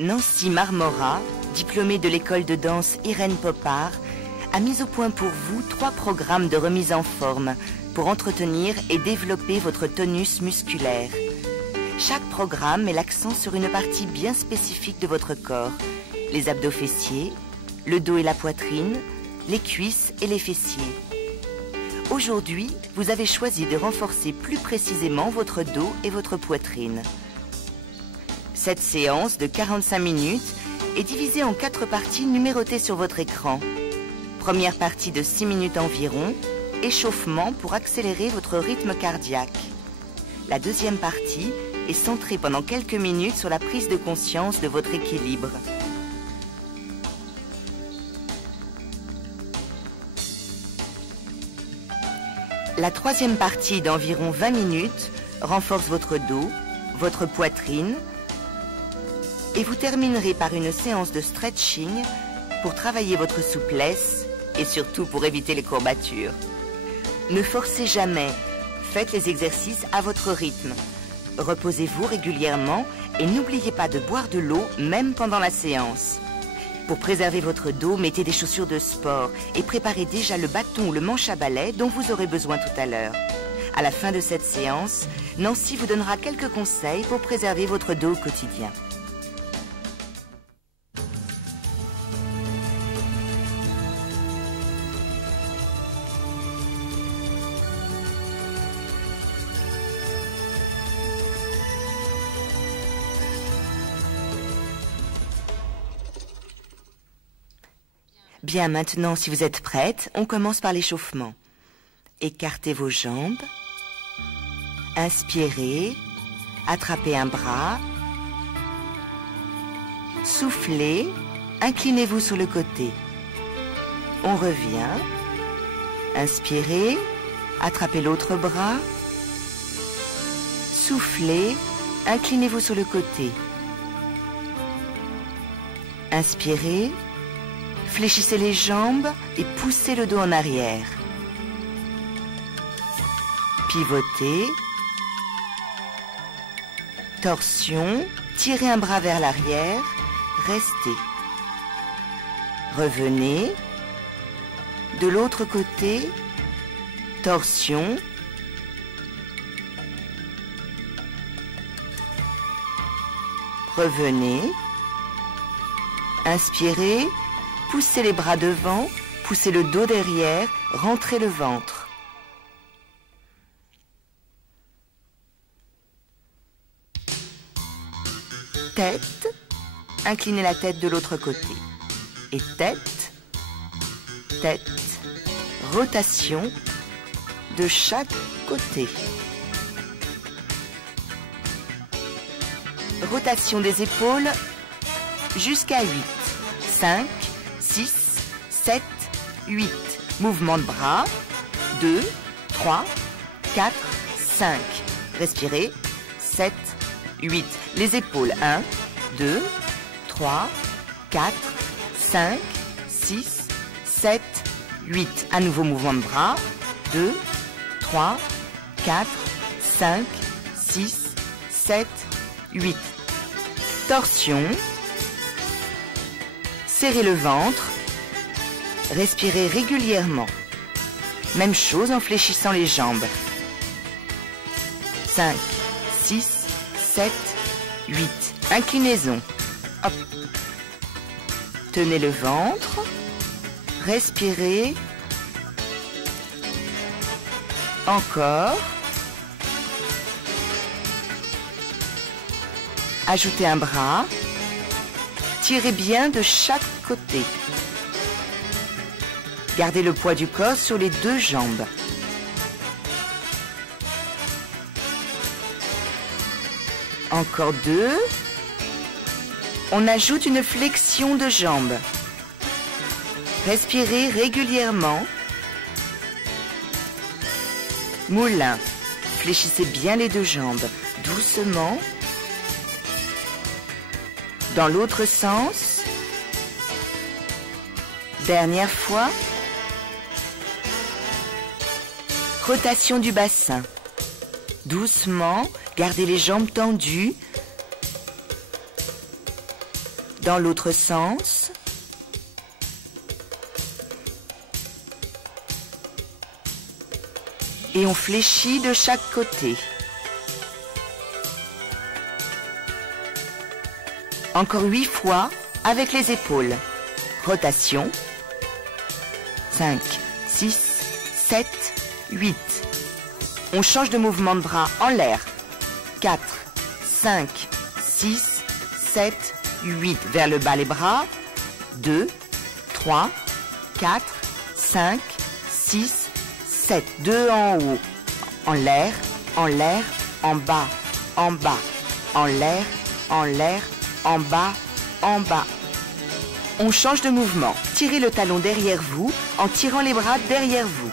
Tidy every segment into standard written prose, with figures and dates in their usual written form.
Nancy Marmora, diplômée de l'école de danse Irène Popard, a mis au point pour vous 3 programmes de remise en forme pour entretenir et développer votre tonus musculaire. Chaque programme met l'accent sur une partie bien spécifique de votre corps, les abdos fessiers, le dos et la poitrine, les cuisses et les fessiers. Aujourd'hui, vous avez choisi de renforcer plus précisément votre dos et votre poitrine. Cette séance de 45 minutes est divisée en 4 parties numérotées sur votre écran. Première partie de 6 minutes environ, échauffement pour accélérer votre rythme cardiaque. La deuxième partie est centrée pendant quelques minutes sur la prise de conscience de votre équilibre. La troisième partie d'environ 20 minutes renforce votre dos, votre poitrine, et vous terminerez par une séance de stretching pour travailler votre souplesse et surtout pour éviter les courbatures. Ne forcez jamais, faites les exercices à votre rythme. Reposez-vous régulièrement et n'oubliez pas de boire de l'eau même pendant la séance. Pour préserver votre dos, mettez des chaussures de sport et préparez déjà le bâton ou le manche à balai dont vous aurez besoin tout à l'heure. À la fin de cette séance, Nancy vous donnera quelques conseils pour préserver votre dos au quotidien. Bien, maintenant, si vous êtes prête, on commence par l'échauffement. Écartez vos jambes. Inspirez. Attrapez un bras. Soufflez. Inclinez-vous sur le côté. On revient. Inspirez. Attrapez l'autre bras. Soufflez. Inclinez-vous sur le côté. Inspirez. Fléchissez les jambes et poussez le dos en arrière. Pivotez. Torsion. Tirez un bras vers l'arrière. Restez. Revenez. De l'autre côté. Torsion. Revenez. Inspirez. Poussez les bras devant, poussez le dos derrière, rentrez le ventre. Tête, inclinez la tête de l'autre côté. Et tête, tête, rotation de chaque côté. Rotation des épaules jusqu'à 8, 5, 6, 7, 8. Mouvement de bras. 2, 3, 4, 5. Respirez. 7, 8. Les épaules. 1, 2, 3, 4, 5, 6, 7, 8. À nouveau mouvement de bras. 2, 3, 4, 5, 6, 7, 8. Torsion. Serrez le ventre, respirez régulièrement. Même chose en fléchissant les jambes. 5, 6, 7, 8. Inclinaison. Hop. Tenez le ventre, respirez. Encore. Ajoutez un bras. Tirez bien de chaque côté. Gardez le poids du corps sur les 2 jambes. Encore 2. On ajoute une flexion de jambes. Respirez régulièrement. Moulin. Fléchissez bien les 2 jambes. Doucement. Dans l'autre sens. Dernière fois. Rotation du bassin. Doucement, gardez les jambes tendues. Dans l'autre sens. Et on fléchit de chaque côté. Encore 8 fois avec les épaules. Rotation. 5, 6, 7, 8. On change de mouvement de bras en l'air. 4, 5, 6, 7, 8. Vers le bas les bras. 2, 3, 4, 5, 6, 7. 2 en haut. En l'air, en l'air, en bas, en bas. En l'air, en l'air, en bas, en bas. On change de mouvement. Tirez le talon derrière vous en tirant les bras derrière vous.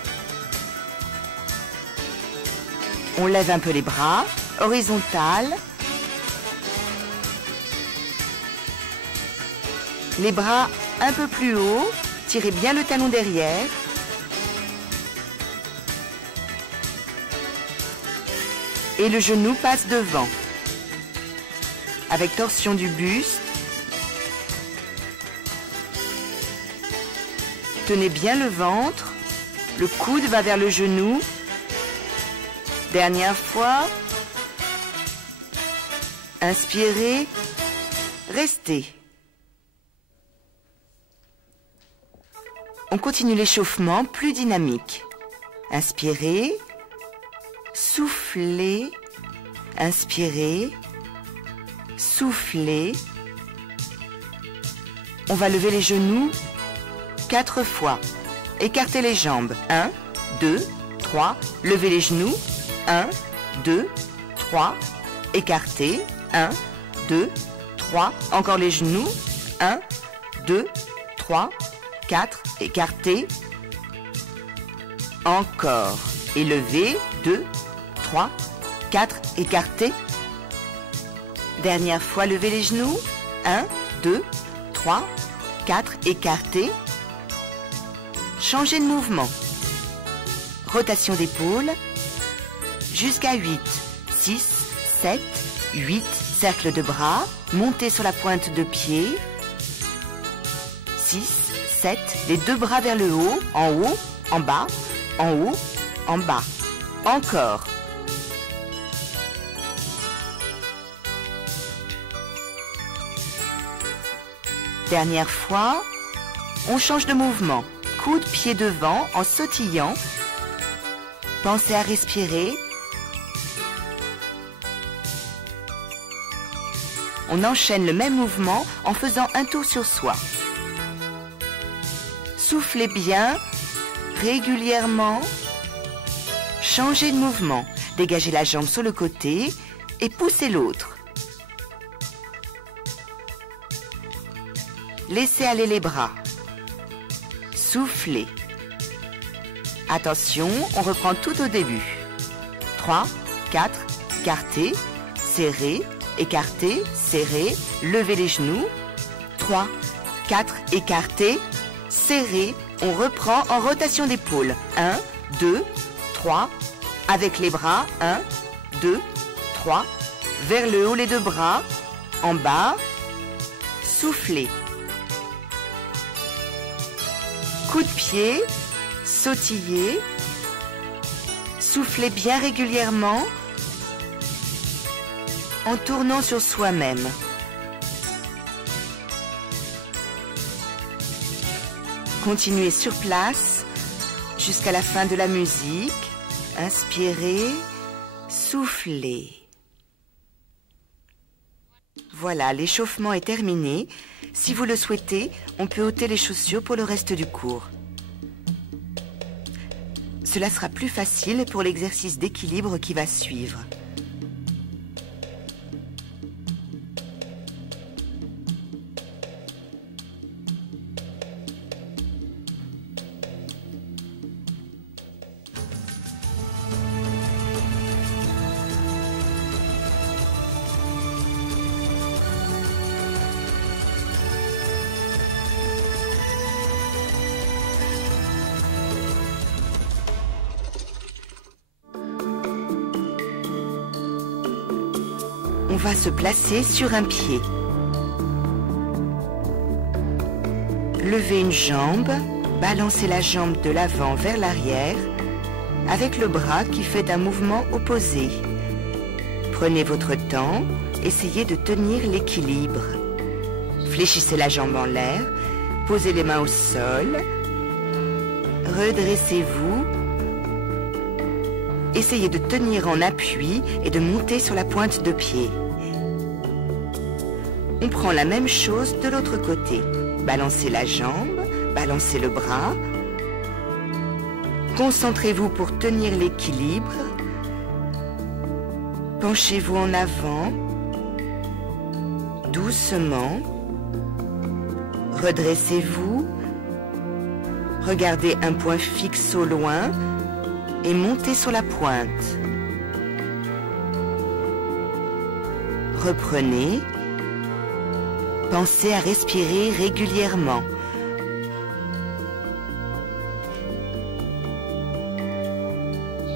On lève un peu les bras, horizontal. Les bras un peu plus haut, tirez bien le talon derrière. Et le genou passe devant. Avec torsion du buste. Tenez bien le ventre, le coude va vers le genou. Dernière fois. Inspirez, restez. On continue l'échauffement plus dynamique. Inspirez, soufflez, inspirez, soufflez. On va lever les genoux 4 fois. Écartez les jambes. 1, 2, 3. Levez les genoux. 1, 2, 3. Écartez. 1, 2, 3. Encore les genoux. 1, 2, 3, 4. Écartez. Encore. Et levez. 2, 3, 4. Écartez. Dernière fois, levez les genoux. 1, 2, 3, 4. Écartez. Changez de mouvement. Rotation d'épaule. Jusqu'à 8, 6, 7, 8. Cercle de bras. Montez sur la pointe de pied. 6, 7. Les deux bras vers le haut. En haut, en bas, en haut, en bas. Encore. Dernière fois. On change de mouvement. Coude, pied devant, en sautillant. Pensez à respirer. On enchaîne le même mouvement en faisant un tour sur soi. Soufflez bien, régulièrement. Changez de mouvement. Dégagez la jambe sur le côté et poussez l'autre. Laissez aller les bras. Soufflez. Attention, on reprend tout au début. 3, 4, écartez, serrez, écartez, serrez, levez les genoux. 3, 4, écartez, serrez. On reprend en rotation d'épaule. 1, 2, 3. Avec les bras. 1, 2, 3. Vers le haut les deux bras. En bas. Soufflez. Coup de pied, sautillez, soufflez bien régulièrement en tournant sur soi-même. Continuez sur place jusqu'à la fin de la musique. Inspirez, soufflez. Voilà, l'échauffement est terminé. Si vous le souhaitez, on peut ôter les chaussures pour le reste du cours. Cela sera plus facile pour l'exercice d'équilibre qui va suivre. On va se placer sur un pied. Levez une jambe, balancez la jambe de l'avant vers l'arrière avec le bras qui fait un mouvement opposé. Prenez votre temps, essayez de tenir l'équilibre. Fléchissez la jambe en l'air, posez les mains au sol, redressez-vous. Essayez de tenir en appui et de monter sur la pointe de pied. On prend la même chose de l'autre côté. Balancez la jambe, balancez le bras. Concentrez-vous pour tenir l'équilibre. Penchez-vous en avant, doucement. Redressez-vous. Regardez un point fixe au loin et montez sur la pointe. Reprenez. Pensez à respirer régulièrement.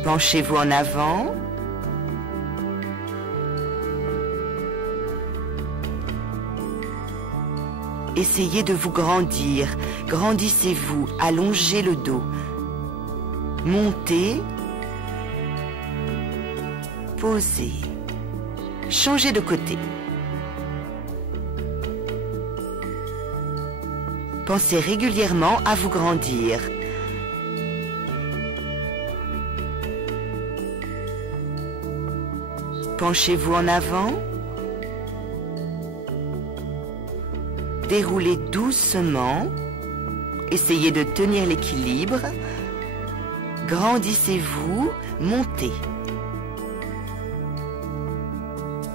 Penchez-vous en avant. Essayez de vous grandir. Grandissez-vous, allongez le dos. Montez. Posez. Changez de côté. Pensez régulièrement à vous grandir. Penchez-vous en avant. Déroulez doucement. Essayez de tenir l'équilibre. Grandissez-vous, montez.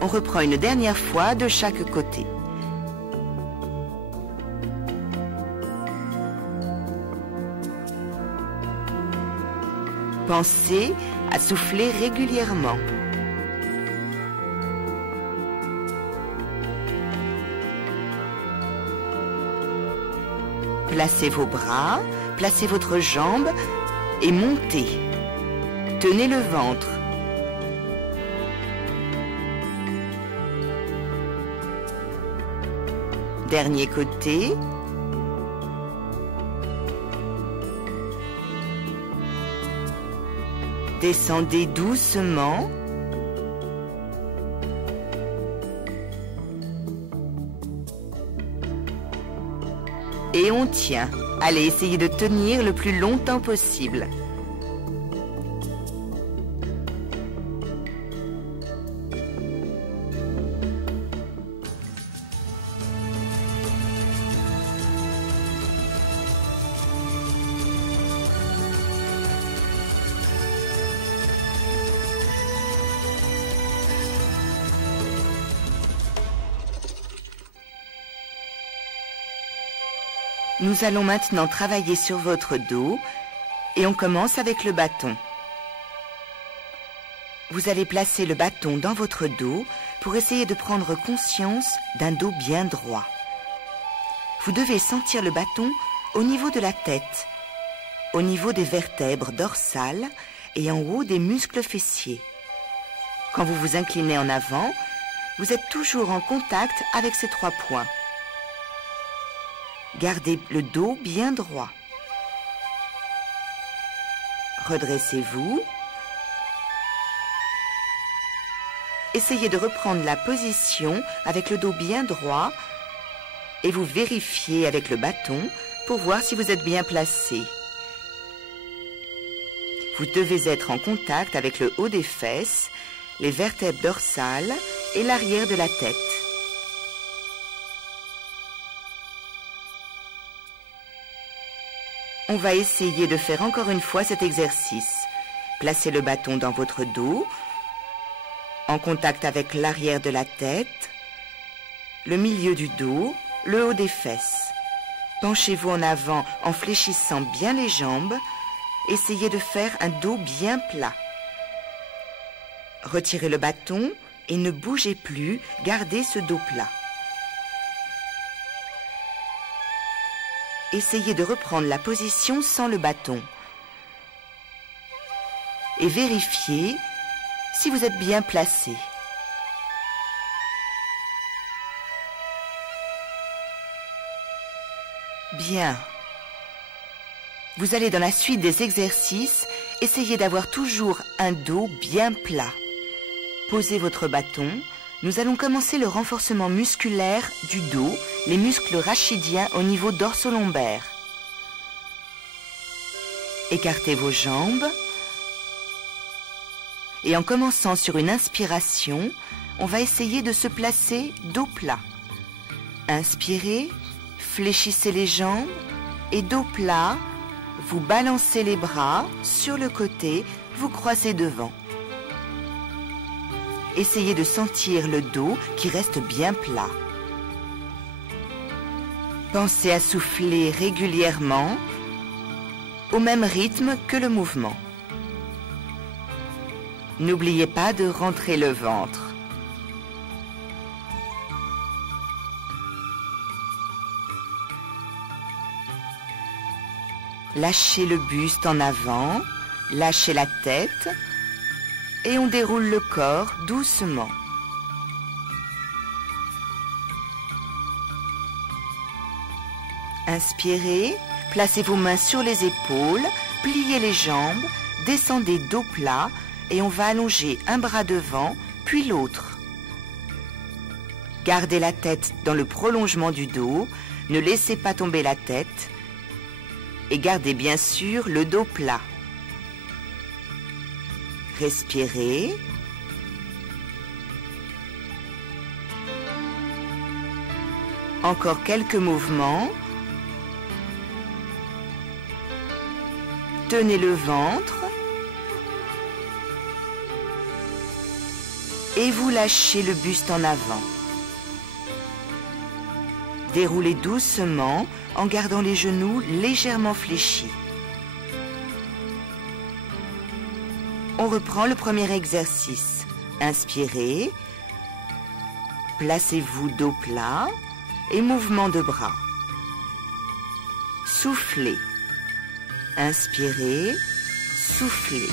On reprend une dernière fois de chaque côté. Pensez à souffler régulièrement. Placez vos bras, placez votre jambe et montez. Tenez le ventre. Dernier côté. Descendez doucement. Et on tient. Allez, essayez de tenir le plus longtemps possible. Nous allons maintenant travailler sur votre dos et on commence avec le bâton. Vous allez placer le bâton dans votre dos pour essayer de prendre conscience d'un dos bien droit. Vous devez sentir le bâton au niveau de la tête, au niveau des vertèbres dorsales et en haut des muscles fessiers. Quand vous vous inclinez en avant, vous êtes toujours en contact avec ces 3 points. Gardez le dos bien droit. Redressez-vous. Essayez de reprendre la position avec le dos bien droit et vous vérifiez avec le bâton pour voir si vous êtes bien placé. Vous devez être en contact avec le haut des fesses, les vertèbres dorsales et l'arrière de la tête. On va essayer de faire encore une fois cet exercice. Placez le bâton dans votre dos, en contact avec l'arrière de la tête, le milieu du dos, le haut des fesses. Penchez-vous en avant en fléchissant bien les jambes. Essayez de faire un dos bien plat. Retirez le bâton et ne bougez plus, gardez ce dos plat. Essayez de reprendre la position sans le bâton. Et vérifiez si vous êtes bien placé. Bien. Vous allez dans la suite des exercices essayer d'avoir toujours un dos bien plat. Posez votre bâton. Nous allons commencer le renforcement musculaire du dos, les muscles rachidiens au niveau dorso-lombaire. Écartez vos jambes. Et en commençant sur une inspiration, on va essayer de se placer dos plat. Inspirez, fléchissez les jambes et dos plat, vous balancez les bras sur le côté, vous croisez devant. Essayez de sentir le dos qui reste bien plat. Pensez à souffler régulièrement au même rythme que le mouvement. N'oubliez pas de rentrer le ventre. Lâchez le buste en avant, lâchez la tête et on déroule le corps doucement. Inspirez, placez vos mains sur les épaules, pliez les jambes, descendez dos plat et on va allonger un bras devant puis l'autre. Gardez la tête dans le prolongement du dos, ne laissez pas tomber la tête et gardez bien sûr le dos plat. Respirez. Encore quelques mouvements. Tenez le ventre. Et vous lâchez le buste en avant. Déroulez doucement en gardant les genoux légèrement fléchis. On reprend le premier exercice. Inspirez, placez-vous dos plat et mouvement de bras. Soufflez. Inspirez, soufflez.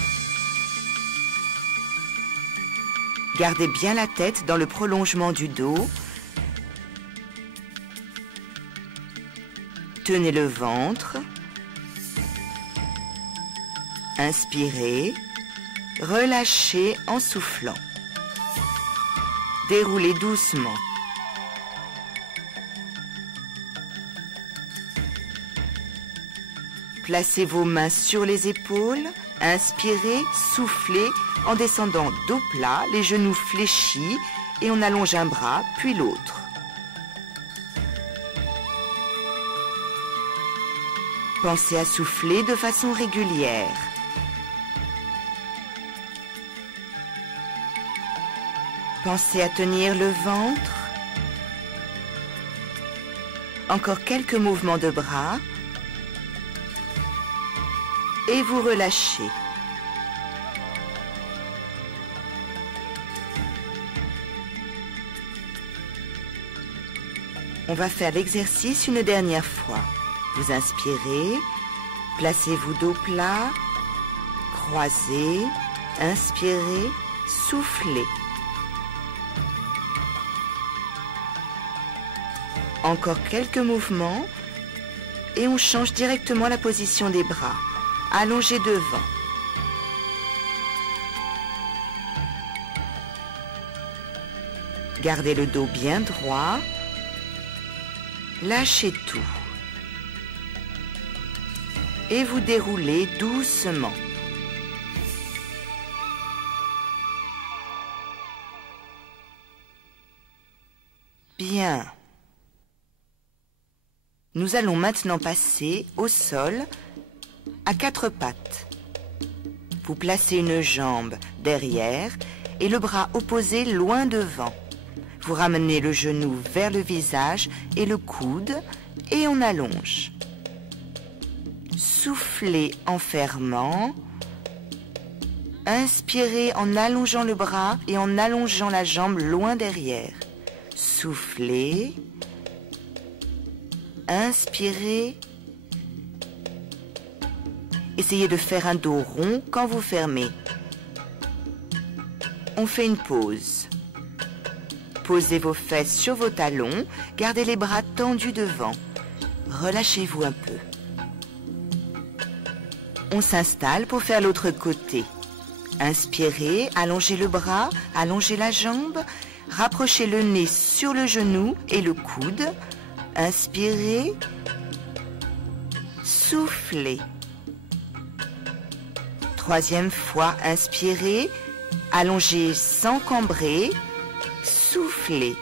Gardez bien la tête dans le prolongement du dos. Tenez le ventre. Inspirez. Relâchez en soufflant. Déroulez doucement. Placez vos mains sur les épaules. Inspirez, soufflez en descendant dos plat, les genoux fléchis et on allonge un bras puis l'autre. Pensez à souffler de façon régulière. Pensez à tenir le ventre. Encore quelques mouvements de bras. Et vous relâchez. On va faire l'exercice une dernière fois. Vous inspirez, placez-vous dos plat, croisez, inspirez, soufflez. Encore quelques mouvements et on change directement la position des bras. Allongez devant. Gardez le dos bien droit. Lâchez tout. Et vous déroulez doucement. Bien. Nous allons maintenant passer au sol à quatre pattes. Vous placez une jambe derrière et le bras opposé loin devant. Vous ramenez le genou vers le visage et le coude et on allonge. Soufflez en fermant. Inspirez en allongeant le bras et en allongeant la jambe loin derrière. Soufflez. Inspirez. Essayez de faire un dos rond quand vous fermez. On fait une pause. Posez vos fesses sur vos talons, gardez les bras tendus devant. relâchez-vous un peu. On s'installe pour faire l'autre côté. Inspirez, allongez le bras, allongez la jambe, rapprochez le nez sur le genou et le coude. Inspirez, soufflez. Troisième fois, inspirez, allongez sans cambrer, soufflez.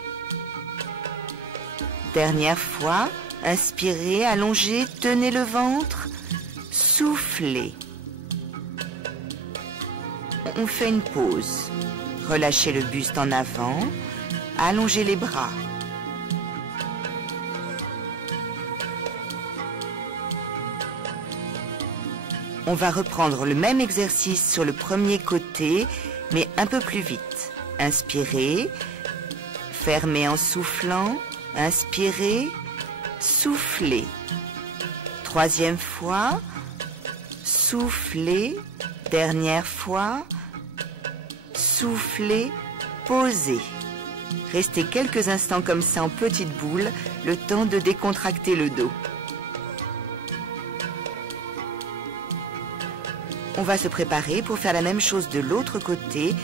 Dernière fois, inspirez, allongez, tenez le ventre, soufflez. On fait une pause. Relâchez le buste en avant, allongez les bras. On va reprendre le même exercice sur le premier côté, mais un peu plus vite. Inspirez, fermez en soufflant, inspirez, soufflez. Troisième fois, soufflez, dernière fois, soufflez, posez. Restez quelques instants comme ça en petite boule, le temps de décontracter le dos. On va se préparer pour faire la même chose de l'autre côté,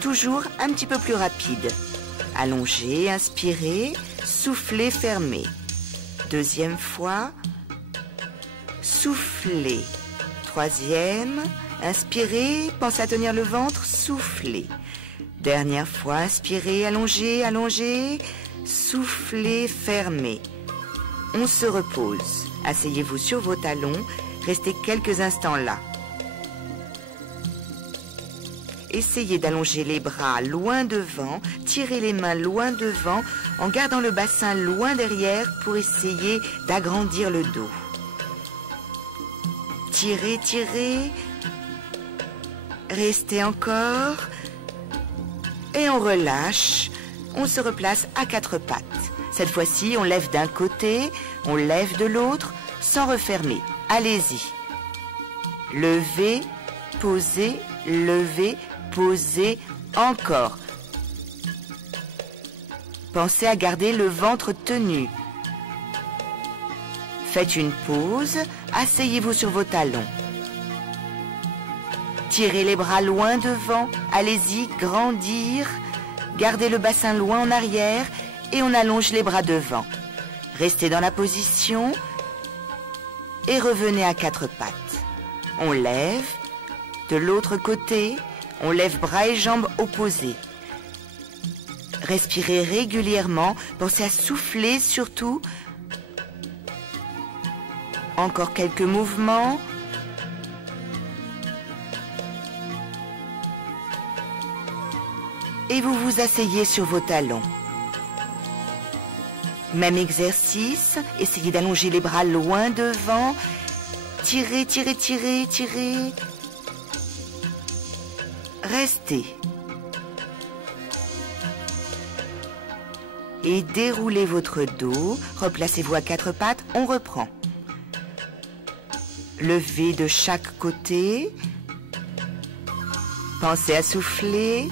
toujours un petit peu plus rapide. Allongez, inspirez, soufflez, fermez. Deuxième fois, soufflez. Troisième, inspirez, pensez à tenir le ventre, soufflez. Dernière fois, inspirez, allongez, allongez, soufflez, fermez. On se repose. Asseyez-vous sur vos talons, restez quelques instants là. Essayez d'allonger les bras loin devant, tirez les mains loin devant, en gardant le bassin loin derrière pour essayer d'agrandir le dos. Tirez, tirez, restez encore, et on relâche, on se replace à quatre pattes. Cette fois-ci, on lève d'un côté, on lève de l'autre, sans refermer. Allez-y. Levez, posez, levez, posez, encore. Pensez à garder le ventre tenu. Faites une pause, asseyez-vous sur vos talons. Tirez les bras loin devant, allez-y, grandir. Gardez le bassin loin en arrière et on allonge les bras devant. Restez dans la position et revenez à quatre pattes. On lève, de l'autre côté, on lève bras et jambes opposés. Respirez régulièrement, pensez à souffler surtout. Encore quelques mouvements. Et vous vous asseyez sur vos talons. Même exercice, essayez d'allonger les bras loin devant. Tirez, tirez, tirez, tirez. Restez. Et déroulez votre dos. Replacez-vous à quatre pattes. On reprend. Levez de chaque côté. Pensez à souffler.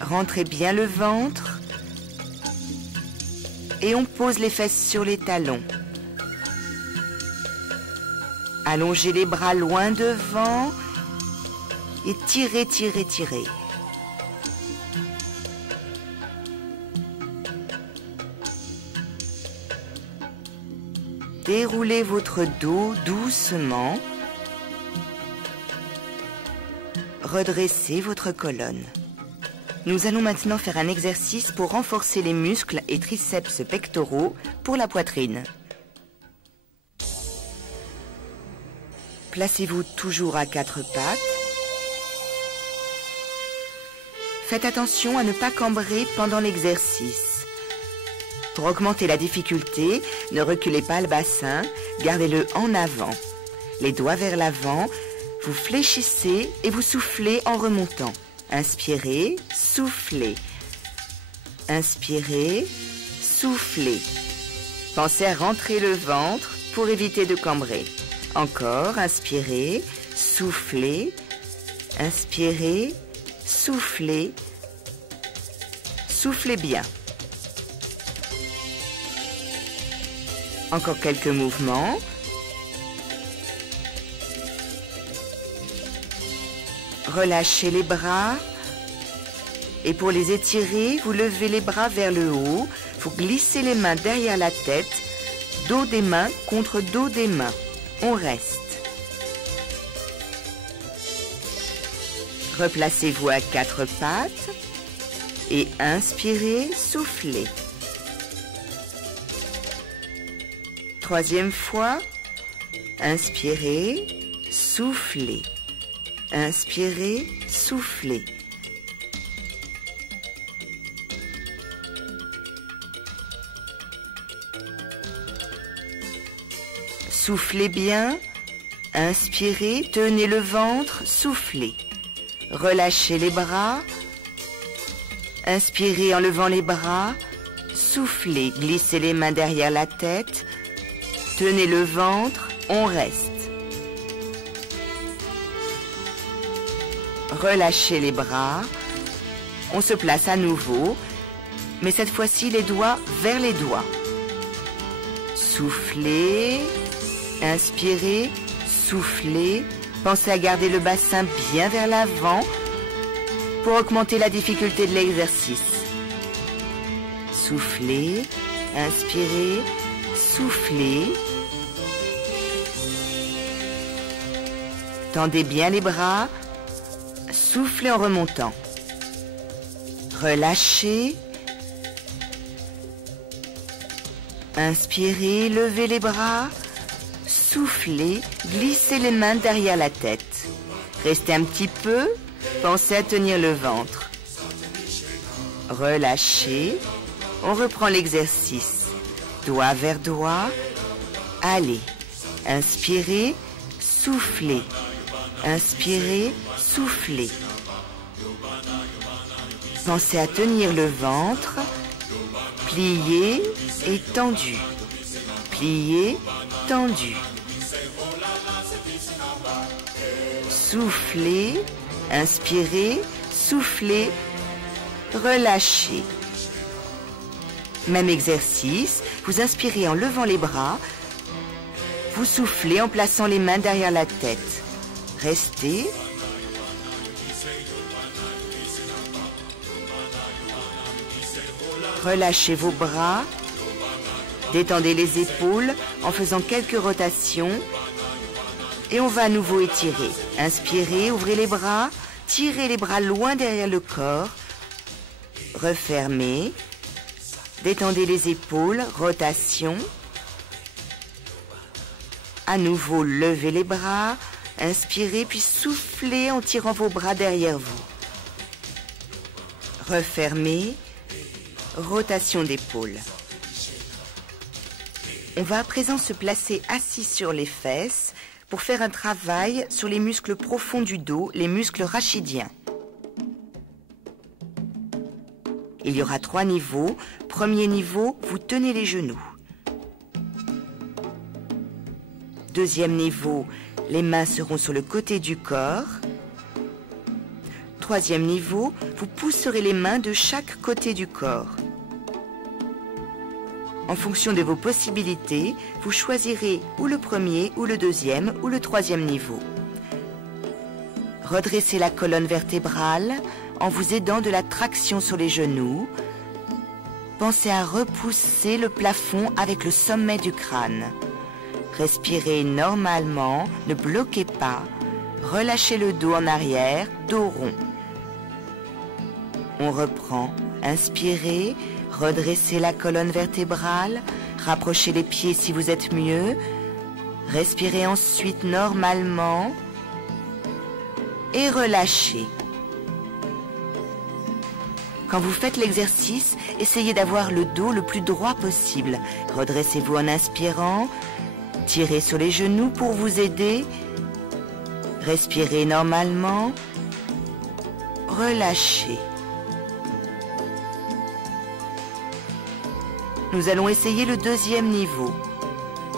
Rentrez bien le ventre. Et on pose les fesses sur les talons. Allongez les bras loin devant. Et tirez, tirez, tirez. Déroulez votre dos doucement. Redressez votre colonne. Nous allons maintenant faire un exercice pour renforcer les muscles et triceps pectoraux pour la poitrine. Placez-vous toujours à quatre pattes. Faites attention à ne pas cambrer pendant l'exercice. Pour augmenter la difficulté, ne reculez pas le bassin, gardez-le en avant. Les doigts vers l'avant, vous fléchissez et vous soufflez en remontant. Inspirez, soufflez. Inspirez, soufflez. Pensez à rentrer le ventre pour éviter de cambrer. Encore, inspirez, soufflez. Inspirez, soufflez. Soufflez bien. Encore quelques mouvements. Relâchez les bras. Et pour les étirer, vous levez les bras vers le haut. Vous glissez les mains derrière la tête. Dos des mains contre dos des mains. On reste. Replacez-vous à quatre pattes. Et inspirez, soufflez. Troisième fois. Inspirez, soufflez. Inspirez, soufflez. Soufflez bien. Inspirez, tenez le ventre, soufflez. Relâchez les bras. Inspirez en levant les bras. Soufflez, glissez les mains derrière la tête. Tenez le ventre, on reste. Relâchez les bras. On se place à nouveau, mais cette fois-ci les doigts vers les doigts. Soufflez, inspirez, soufflez. Pensez à garder le bassin bien vers l'avant pour augmenter la difficulté de l'exercice. Soufflez, inspirez, soufflez. Tendez bien les bras. Soufflez en remontant. Relâchez. Inspirez, levez les bras. Soufflez, glissez les mains derrière la tête. Restez un petit peu. Pensez à tenir le ventre. Relâchez. On reprend l'exercice. Doigt vers doigt. Allez. Inspirez, soufflez. Inspirez, soufflez. Pensez à tenir le ventre, plié et tendu. Plié, tendu. Soufflez, inspirez, soufflez, relâchez. Même exercice, vous inspirez en levant les bras, vous soufflez en plaçant les mains derrière la tête. Restez. Relâchez vos bras. Détendez les épaules en faisant quelques rotations. Et on va à nouveau étirer. Inspirez, ouvrez les bras. Tirez les bras loin derrière le corps. Refermez. Détendez les épaules. Rotation. À nouveau, levez les bras. Inspirez, puis soufflez en tirant vos bras derrière vous. Refermez. Rotation d'épaule. On va à présent se placer assis sur les fesses pour faire un travail sur les muscles profonds du dos, les muscles rachidiens. Il y aura 3 niveaux. Premier niveau, vous tenez les genoux. Deuxième niveau, les mains seront sur le côté du corps. Troisième niveau, vous pousserez les mains de chaque côté du corps. En fonction de vos possibilités, vous choisirez ou le premier, ou le deuxième, ou le troisième niveau. Redressez la colonne vertébrale en vous aidant de la traction sur les genoux. Pensez à repousser le plafond avec le sommet du crâne. Respirez normalement, ne bloquez pas. Relâchez le dos en arrière, dos rond. On reprend. Inspirez, redressez la colonne vertébrale, rapprochez les pieds si vous êtes mieux. Respirez ensuite normalement et relâchez. Quand vous faites l'exercice, essayez d'avoir le dos le plus droit possible. Redressez-vous en inspirant, tirez sur les genoux pour vous aider. Respirez normalement, relâchez. Nous allons essayer le deuxième niveau.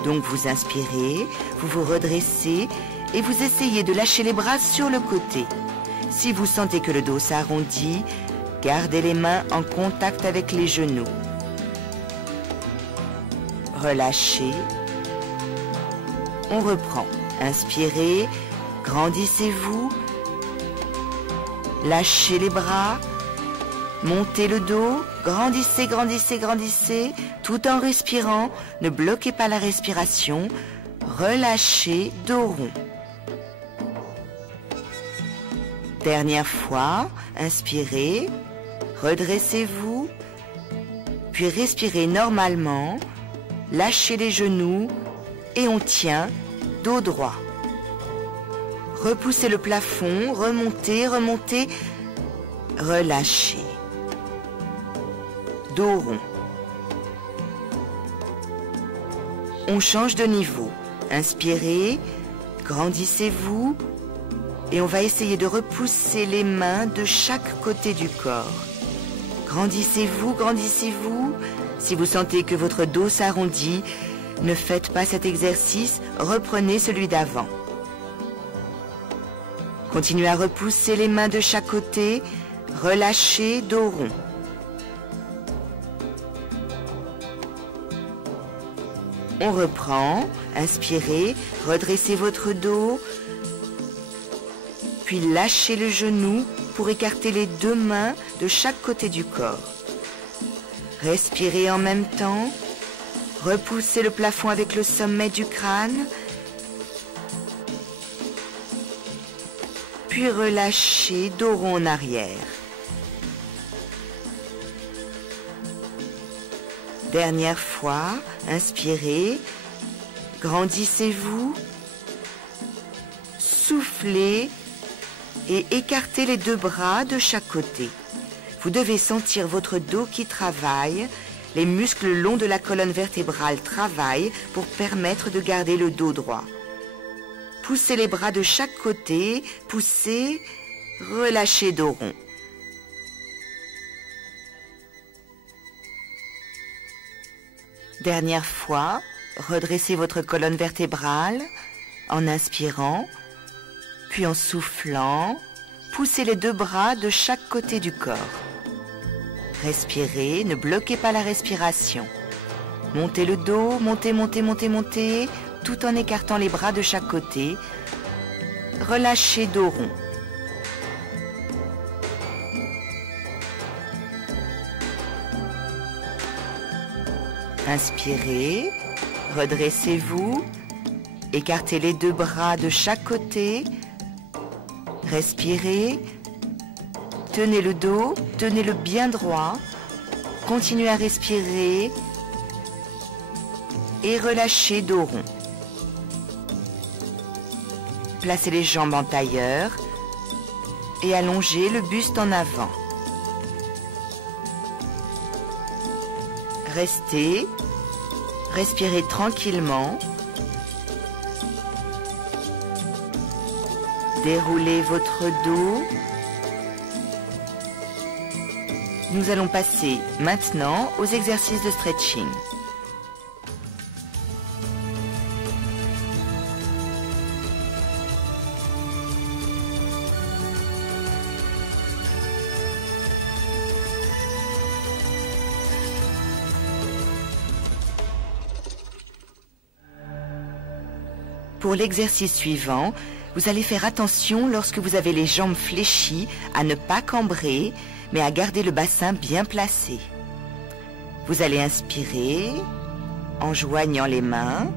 Donc vous inspirez, vous vous redressez et vous essayez de lâcher les bras sur le côté. Si vous sentez que le dos s'arrondit, gardez les mains en contact avec les genoux. relâchez. On reprend. Inspirez, grandissez-vous. Lâchez les bras. Montez le dos. Grandissez, grandissez, grandissez. Tout en respirant. Ne bloquez pas la respiration. Relâchez, dos rond. Dernière fois. Inspirez. Redressez-vous. Puis respirez normalement. Lâchez les genoux. Et on tient, dos droit. Repoussez le plafond, remontez, remontez, relâchez. Dos rond. On change de niveau. Inspirez, grandissez-vous et on va essayer de repousser les mains de chaque côté du corps. Grandissez-vous, grandissez-vous. Si vous sentez que votre dos s'arrondit, ne faites pas cet exercice, reprenez celui d'avant. Continuez à repousser les mains de chaque côté, relâchez, dos rond. On reprend, inspirez, redressez votre dos, puis lâchez le genou pour écarter les deux mains de chaque côté du corps. Respirez en même temps. Repoussez le plafond avec le sommet du crâne. Puis relâchez, dos rond en arrière. Dernière fois, inspirez, grandissez-vous, soufflez et écartez les deux bras de chaque côté. Vous devez sentir votre dos qui travaille. Les muscles le long de la colonne vertébrale travaillent pour permettre de garder le dos droit. Poussez les bras de chaque côté, poussez, relâchez, dos rond. Dernière fois, redressez votre colonne vertébrale en inspirant, puis en soufflant, poussez les deux bras de chaque côté du corps. Respirez, ne bloquez pas la respiration. Montez le dos, montez, montez, montez, montez, tout en écartant les bras de chaque côté. Relâchez, dos rond. Inspirez, redressez-vous, écartez les deux bras de chaque côté. Respirez. Tenez le dos, tenez-le bien droit, continuez à respirer et relâchez, dos rond. Placez les jambes en tailleur et allongez le buste en avant. Restez, respirez tranquillement. Déroulez votre dos. Nous allons passer maintenant aux exercices de stretching. Pour l'exercice suivant, vous allez faire attention lorsque vous avez les jambes fléchies à ne pas cambrer, mais à garder le bassin bien placé. Vous allez inspirer en joignant les mains,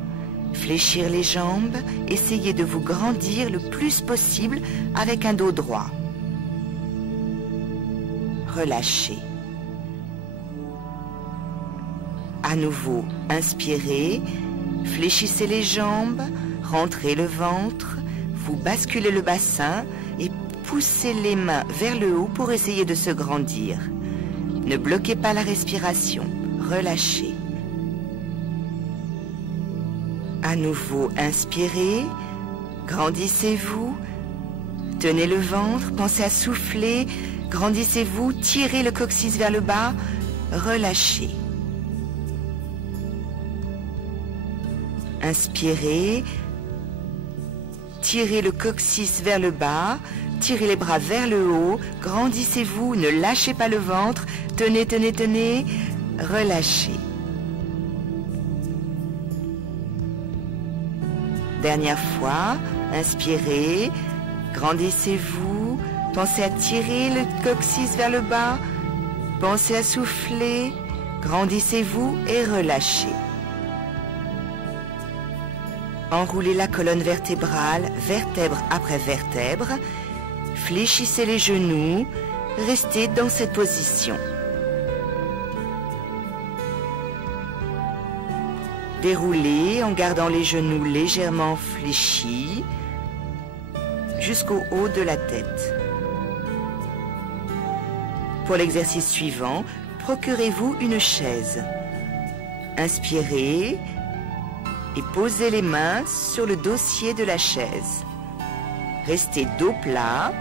fléchir les jambes, essayez de vous grandir le plus possible avec un dos droit. Relâchez. À nouveau, inspirez, fléchissez les jambes, rentrez le ventre, vous basculez le bassin et poussez les mains vers le haut pour essayer de se grandir. Ne bloquez pas la respiration, relâchez. À nouveau, inspirez, grandissez-vous, tenez le ventre, pensez à souffler, grandissez-vous, tirez le coccyx vers le bas, relâchez. Inspirez, tirez le coccyx vers le bas, tirez les bras vers le haut, grandissez-vous, ne lâchez pas le ventre, tenez, tenez, tenez, relâchez. Dernière fois, inspirez, grandissez-vous, pensez à tirer le coccyx vers le bas, pensez à souffler, grandissez-vous et relâchez. Enroulez la colonne vertébrale, vertèbre après vertèbre, fléchissez les genoux, restez dans cette position. Déroulez en gardant les genoux légèrement fléchis jusqu'au haut de la tête. Pour l'exercice suivant, procurez-vous une chaise. Inspirez et posez les mains sur le dossier de la chaise. Restez dos plat.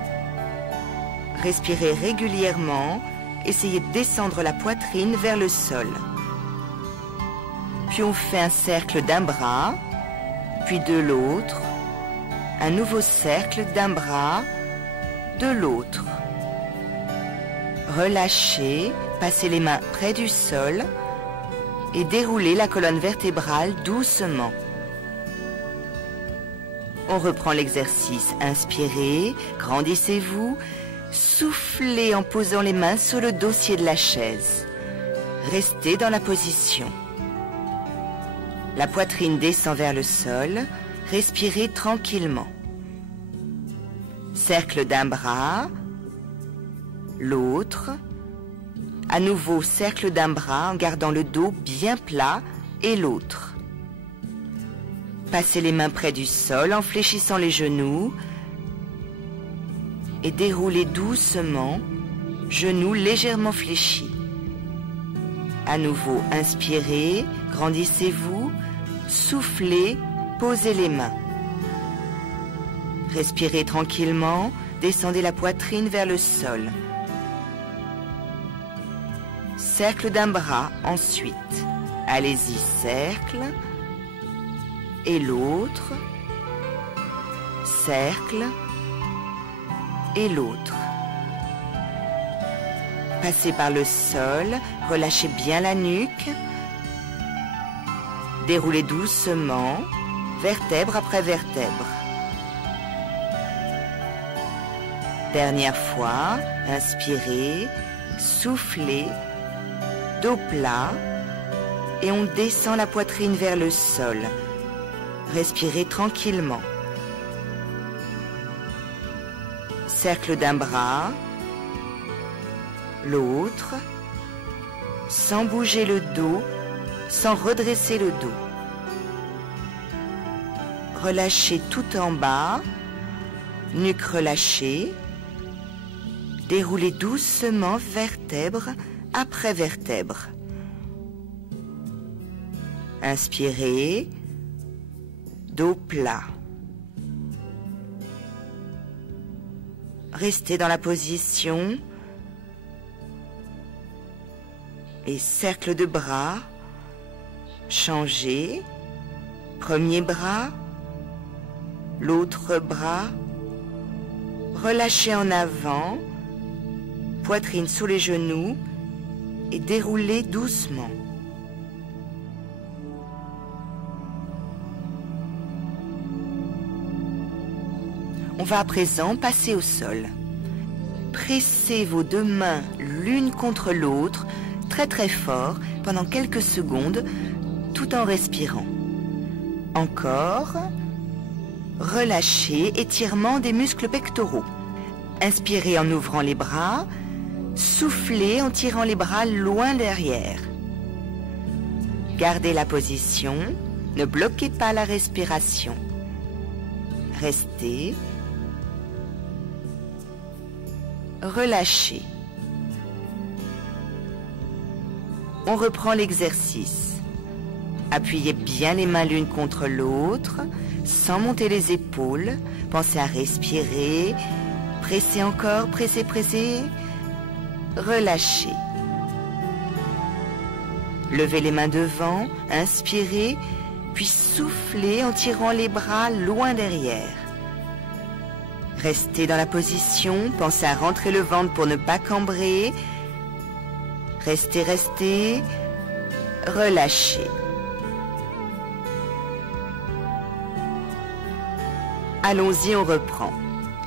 Respirez régulièrement. Essayez de descendre la poitrine vers le sol. Puis on fait un cercle d'un bras, puis de l'autre. Un nouveau cercle d'un bras, de l'autre. Relâchez, passez les mains près du sol et déroulez la colonne vertébrale doucement. On reprend l'exercice. Inspirez, grandissez-vous, soufflez en posant les mains sur le dossier de la chaise. Restez dans la position. La poitrine descend vers le sol, respirez tranquillement. Cercle d'un bras, l'autre. À nouveau, cercle d'un bras en gardant le dos bien plat et l'autre. Passez les mains près du sol en fléchissant les genoux et déroulez doucement, genoux légèrement fléchis. À nouveau, inspirez, grandissez-vous, soufflez, posez les mains. Respirez tranquillement, descendez la poitrine vers le sol. Cercle d'un bras ensuite. Allez-y, cercle. Et l'autre. Cercle. Et l'autre. Passez par le sol, relâchez bien la nuque. Déroulez doucement, vertèbre après vertèbre. Dernière fois, inspirez, soufflez, dos plat, et on descend la poitrine vers le sol. Respirez tranquillement. Cercle d'un bras, l'autre, sans bouger le dos, sans redresser le dos. Relâchez tout en bas, nuque relâchée. Déroulez doucement vertèbre après vertèbre. Inspirez, dos plat. Restez dans la position et cercle de bras. Changez. Premier bras, l'autre bras. Relâchez en avant, poitrine sous les genoux et déroulez doucement. On va à présent passer au sol. Pressez vos deux mains l'une contre l'autre très très fort pendant quelques secondes tout en respirant. Encore. Relâchez, étirement des muscles pectoraux. Inspirez en ouvrant les bras. Soufflez en tirant les bras loin derrière. Gardez la position. Ne bloquez pas la respiration. Restez. Relâchez. On reprend l'exercice. Appuyez bien les mains l'une contre l'autre, sans monter les épaules. Pensez à respirer. Pressez encore, pressez, pressez. Relâchez. Levez les mains devant, inspirez, puis soufflez en tirant les bras loin derrière. Restez dans la position, pensez à rentrer le ventre pour ne pas cambrer. Restez, restez, relâchez. Allons-y, on reprend.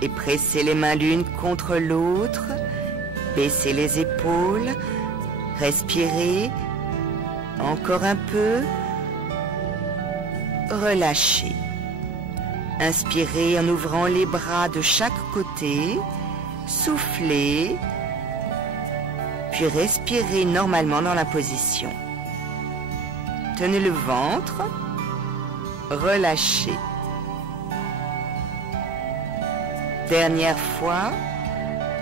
Et pressez les mains l'une contre l'autre. Baissez les épaules. Respirez. Encore un peu. Relâchez. Inspirez en ouvrant les bras de chaque côté. Soufflez. Puis respirez normalement dans la position. Tenez le ventre. Relâchez. Dernière fois.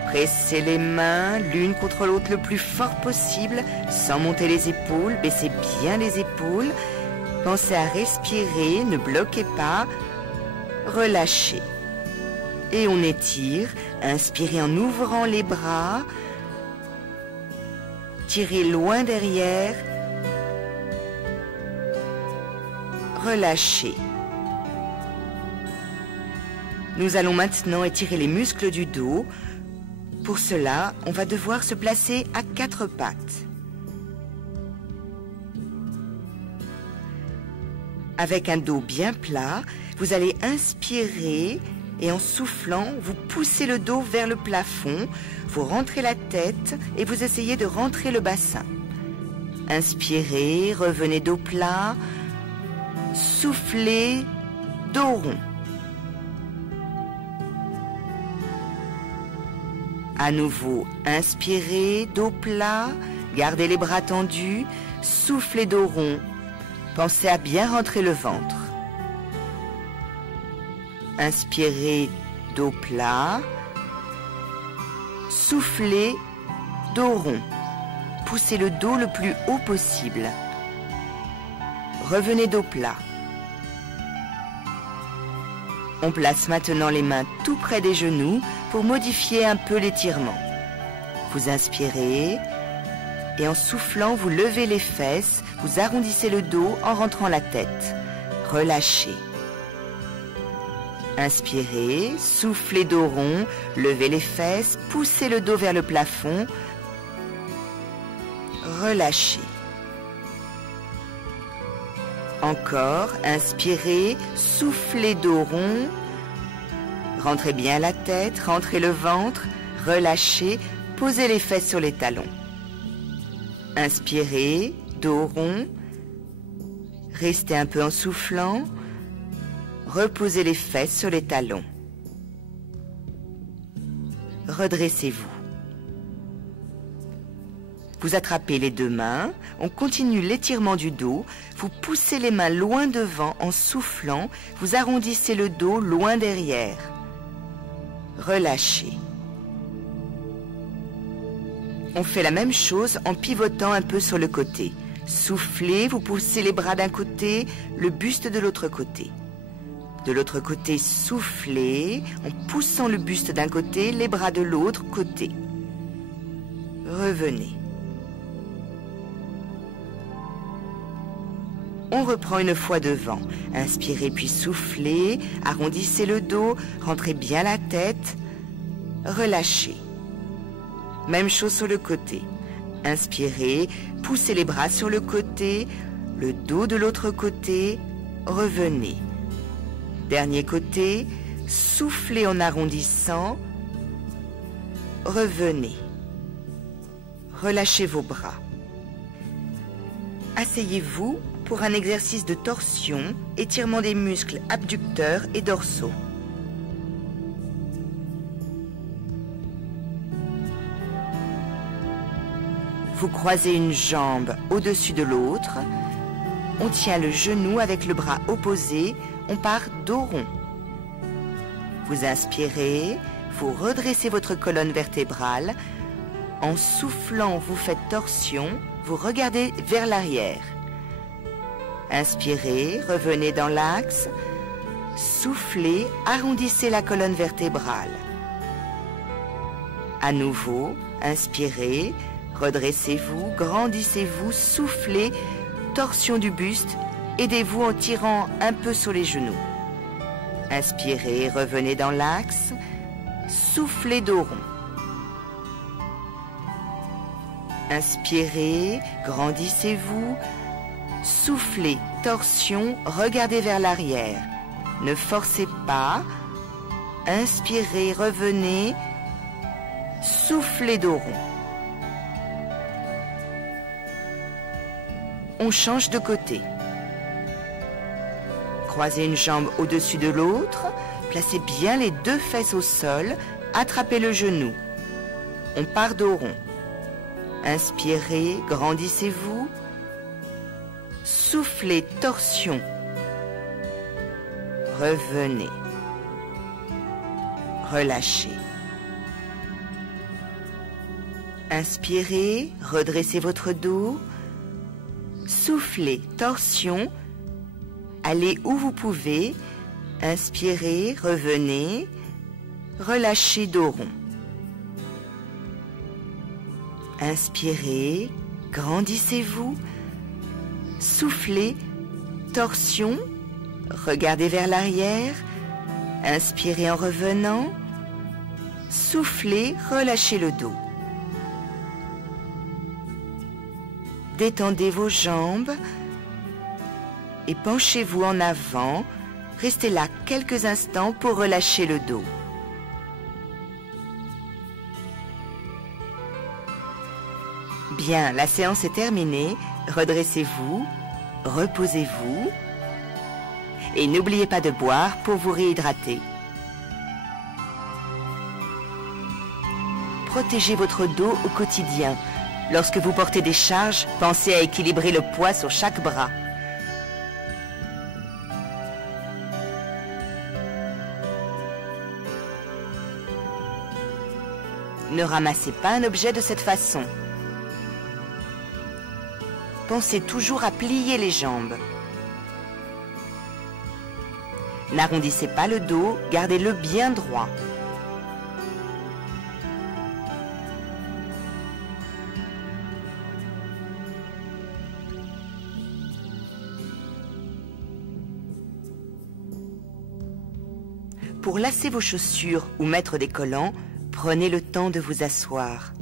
Pressez les mains l'une contre l'autre le plus fort possible, sans monter les épaules. Baissez bien les épaules. Pensez à respirer, ne bloquez pas. Relâchez. Et on étire. Inspirez en ouvrant les bras. Tirez loin derrière. Relâchez. Nous allons maintenant étirer les muscles du dos. Pour cela, on va devoir se placer à 4 pattes. Avec un dos bien plat, vous allez inspirer et en soufflant, vous poussez le dos vers le plafond, vous rentrez la tête et vous essayez de rentrer le bassin. Inspirez, revenez dos plat, soufflez, dos rond. À nouveau, inspirez, dos plat, gardez les bras tendus, soufflez dos rond. Pensez à bien rentrer le ventre. Inspirez, dos plat, soufflez, dos rond. Poussez le dos le plus haut possible. Revenez dos plat. On place maintenant les mains tout près des genoux pour modifier un peu l'étirement. Vous inspirez et en soufflant, vous levez les fesses, vous arrondissez le dos en rentrant la tête. Relâchez. Inspirez, soufflez dos rond, levez les fesses, poussez le dos vers le plafond. Relâchez. Encore, inspirez, soufflez dos rond. Rentrez bien la tête, rentrez le ventre, relâchez, posez les fesses sur les talons. Inspirez, dos rond. Restez un peu en soufflant. Reposez les fesses sur les talons. Redressez-vous. Vous attrapez les deux mains, on continue l'étirement du dos, vous poussez les mains loin devant en soufflant, vous arrondissez le dos loin derrière. Relâchez. On fait la même chose en pivotant un peu sur le côté. Soufflez, vous poussez les bras d'un côté, le buste de l'autre côté. De l'autre côté, soufflez, en poussant le buste d'un côté, les bras de l'autre côté. Revenez. On reprend une fois devant. Inspirez puis soufflez, arrondissez le dos, rentrez bien la tête, relâchez. Même chose sur le côté. Inspirez, poussez les bras sur le côté, le dos de l'autre côté, revenez. Dernier côté, soufflez en arrondissant, revenez. Relâchez vos bras. Asseyez-vous pour un exercice de torsion, étirement des muscles abducteurs et dorsaux. Vous croisez une jambe au-dessus de l'autre. On tient le genou avec le bras opposé. On part dos rond. Vous inspirez, vous redressez votre colonne vertébrale. En soufflant, vous faites torsion. Vous regardez vers l'arrière. Inspirez, revenez dans l'axe. Soufflez, arrondissez la colonne vertébrale. À nouveau, inspirez, redressez-vous, grandissez-vous, soufflez, torsion du buste, aidez-vous en tirant un peu sur les genoux. Inspirez, revenez dans l'axe, soufflez dos rond. Inspirez, grandissez-vous, soufflez, torsion, regardez vers l'arrière. Ne forcez pas, Inspirez, revenez. Soufflez dos rond. On change de côté. Croisez une jambe au-dessus de l'autre. Placez bien les deux fesses au sol. Attrapez le genou. On part dos rond. Inspirez, grandissez-vous. Soufflez, torsion. Revenez. Relâchez. Inspirez, redressez votre dos. Soufflez, torsion. Allez où vous pouvez. Inspirez, revenez. Relâchez, dos rond. Inspirez, grandissez-vous. Soufflez, torsion. Regardez vers l'arrière. Inspirez en revenant. Soufflez, relâchez le dos. Détendez vos jambes et penchez-vous en avant. Restez là quelques instants pour relâcher le dos. Bien, la séance est terminée. Redressez-vous, reposez-vous et n'oubliez pas de boire pour vous réhydrater. Protégez votre dos au quotidien. Lorsque vous portez des charges, pensez à équilibrer le poids sur chaque bras. Ne ramassez pas un objet de cette façon. Pensez toujours à plier les jambes. N'arrondissez pas le dos, gardez-le bien droit. Pour lasser vos chaussures ou mettre des collants, prenez le temps de vous asseoir.